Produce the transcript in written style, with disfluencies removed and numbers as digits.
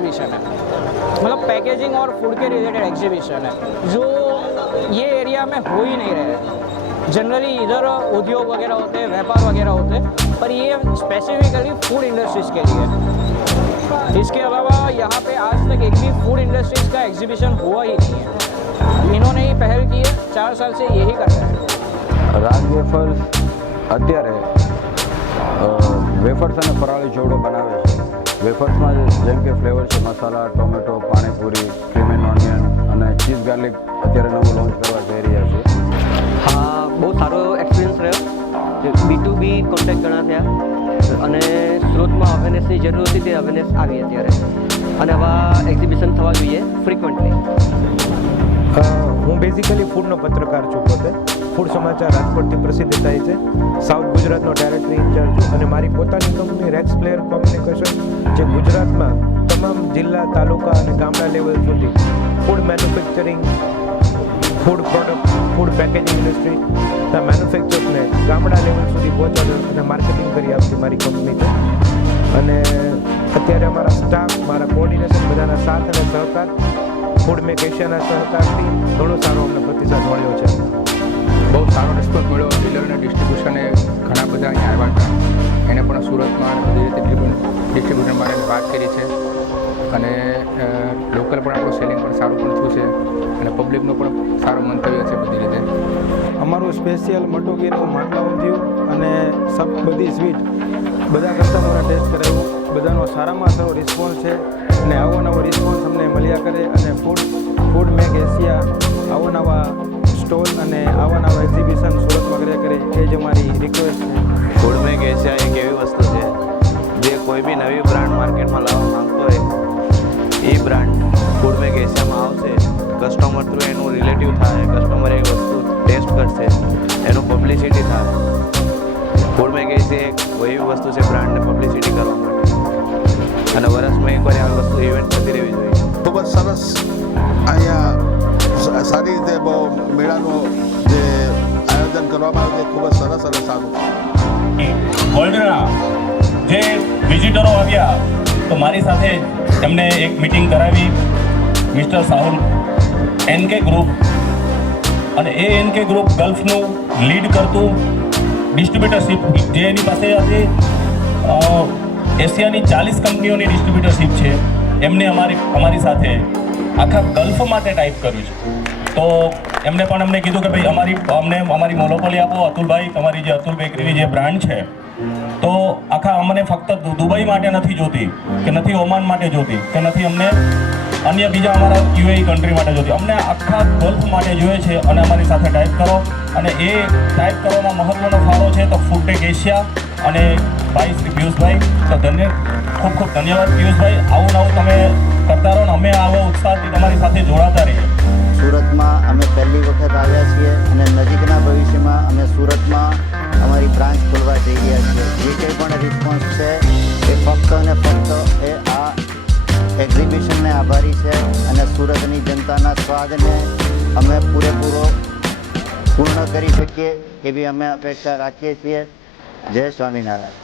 Exhibition है, मतलब packaging और फूड के रिलेटेड एग्जीबिशन है, जो ये एरिया में हो ही नहीं रहे। जनरली इधर उद्योग वगैरह होते हैं, व्यापार वगैरह होते हैं, पर ये स्पेसिफिकली फूड इंडस्ट्रीज़ के लिए है। इसके अलावा यहाँ पे आज तक एक भी फूड इंडस्ट्रीज़ का एग्जीबिशन हुआ ही नहीं है। इन्होंने ही पहल की है, 4 साल से यही कर रहे हैं। રાજ વેફર્સ અત્યારે વેફર્સ અને ફરાળી ચેવડો બનાવે છે। વેફર્સમાં જેમ કે ફ્લેવર છે masala, tomato, panipuri, cream and onion અને ચીઝ ગાર્લિક અત્યારે નવું લોન્ચ કરવા જઈ રહ્યા છે। હા, બહુ સારો એક્સપિરિયન્સ રહ્યો। B2B કોન્ટેક્ટ ઘણા થયા અને સ્ત્રોતમાં અવેરનેસની જરૂર હતી, તે અવેરનેસ આવી અત્યારે, અને આવા એક્ઝિબિશન થવા જોઈએ ફ્રિકવન્ટલી। હું બેઝિકલી ફૂડનો પત્રકાર છું, પોતે ફૂડ સમાચાર રાજકોટથી પ્રસિદ્ધ થાય છે। સાઉથ ગુજરાતનો ડાયરેક્ટર ઇન્ચાર્જ છું અને મારી પોતાની કંપની રેક્સ પ્લેયર કોમ્યુનિકેશન, જે ગુજરાતમાં તમામ જિલ્લા, તાલુકા અને ગામડા લેવલ સુધી food manufacturing, food product, food packaging ઇન્ડસ્ટ્રીના મેન્યુફેક્ચર્સને ગામડા લેવલ સુધી પહોંચાડે અને માર્કેટિંગ કરી આપતી મારી કંપની છે। અને અત્યારે અમારા સ્ટાફ, મારા કોઓર્ડિનેશન, બધાના સાથ અને સહકાર, ફૂડ મેક એશિયાના સહકારથી ઘણો સારો અમને પ્રતિસાદ મળ્યો છે। બહુ સારો રિસ્પોન્સ મળ્યો। ડીલર અને ડિસ્ટ્રીબ્યુશને ઘણા બધા અહીંયા આવ્યા હતા, એને પણ સુરતમાં બધી રીતે ડિસ્ટ્રીબ્યુશન માટે વાત કરી છે અને લોકલ પણ આપણું સેલિંગ પણ સારું પણ થયું છે અને પબ્લિકનું પણ સારું મંતવ્ય છે બધી રીતે। અમારું સ્પેશિયલ મટુકીનું માટલા ઊંધિયું અને બધી સ્વીટ બધા કસ્ટમરોને ટેસ્ટ કરાવ્યું, બધાનો સારામાં સારો રિસ્પોન્સ છે અને આવો નવો રિસ્પોન્સ અમને મળ્યા કરે અને ફૂડ મેક એશિયા આવો નવા સ્ટોલ અને આવા નવા એક્ઝિબિશન સુરતમાં કર્યા કરે, એ જ અમારી રિક્વેસ્ટ છે। ફૂડ મેક એશિયા એક એવી વસ્તુ છે જે કોઈ બી નવી બ્રાન્ડ માર્કેટમાં લાવવા માંગતો હોય, એ બ્રાન્ડ ફૂડ મેક એશિયામાં આવશે, કસ્ટમર થ્રુ એનું રિલેટિવ થાય, કસ્ટમર એ વસ્તુ ટેસ્ટ કરશે, એનું પબ્લિસિટી થાય। ફૂડ મેક એશિયા એક એવી વસ્તુ છે બ્રાન્ડને પબ્લિસિટી કરવા માટે, અને વર્ષમાં એકવાર આ વસ્તુ ઇવેન્ટ થતી રહેવી જોઈએ। ખૂબ જ સરસ અહીંયા સારી રીતે બહુ મેળાનું જે આયોજન કરવામાં આવ્યું છે, ખૂબ જ સરસ અને સારું। ગોલ્ડના જે વિઝિટરો આવ્યા તો મારી સાથે એમને એક મિટિંગ કરાવી મિસ્ટર સાહુલ NK ગ્રુપ, અને એ NK ગ્રુપ ગલ્ફનું લીડ કરતું ડિસ્ટ્રીબ્યુટરશીપ જે એની પાસે હતી, એશિયાની 40 કંપનીઓની ડિસ્ટ્રીબ્યુટરશીપ છે, એમને અમારી સાથે આખા ગલ્ફ માટે ટાઈપ કર્યું છે। તો એમને પણ અમને કીધું કે ભાઈ અમારી મોનોપોલી આપો અતુલભાઈ, તમારી જે અતુલ બેકરીની જે બ્રાન્ડ છે, તો આખા અમને ફક્ત દુબઈ માટે નથી જોતી, કે નથી ઓમાન માટે જોતી, કે નથી અમને અન્ય બીજા અમારા UAE કન્ટ્રી માટે જોતી, અમને આખા ગલ્ફ માટે જોઈએ છે, અને અમારી સાથે ટાઈપ કરો। અને એ ટાઈપ કરવામાં મહત્વનો ફાળો છે તો ફૂડ ટેક એશિયા અને ભાઈ શ્રી પિયુષભાઈ, તો ખૂબ ખૂબ ધન્યવાદ પિયુષભાઈ। આવું નવું તમે કરતા રહો ને અમે આવો ઉત્સાહથી તમારી સાથે જોડાતા રહીએ। સુરતમાં અમે પહેલી વખત આવ્યા છીએ અને નજીકના ભવિષ્યમાં અમે સુરતમાં અમારી બ્રાન્ચ ખોલવા જઈ રહ્યા છીએ। જે કંઈ પણ રિસ્પોન્સ છે એ ફક્ત અને ફક્ત એ આ એક્ઝિબિશનને આભારી છે અને સુરતની જનતાના સ્વાદને અમે પૂરેપૂરો પૂર્ણ કરી શકીએ એવી અમે અપેક્ષા રાખીએ છીએ। જય સ્વામિનારાયણ।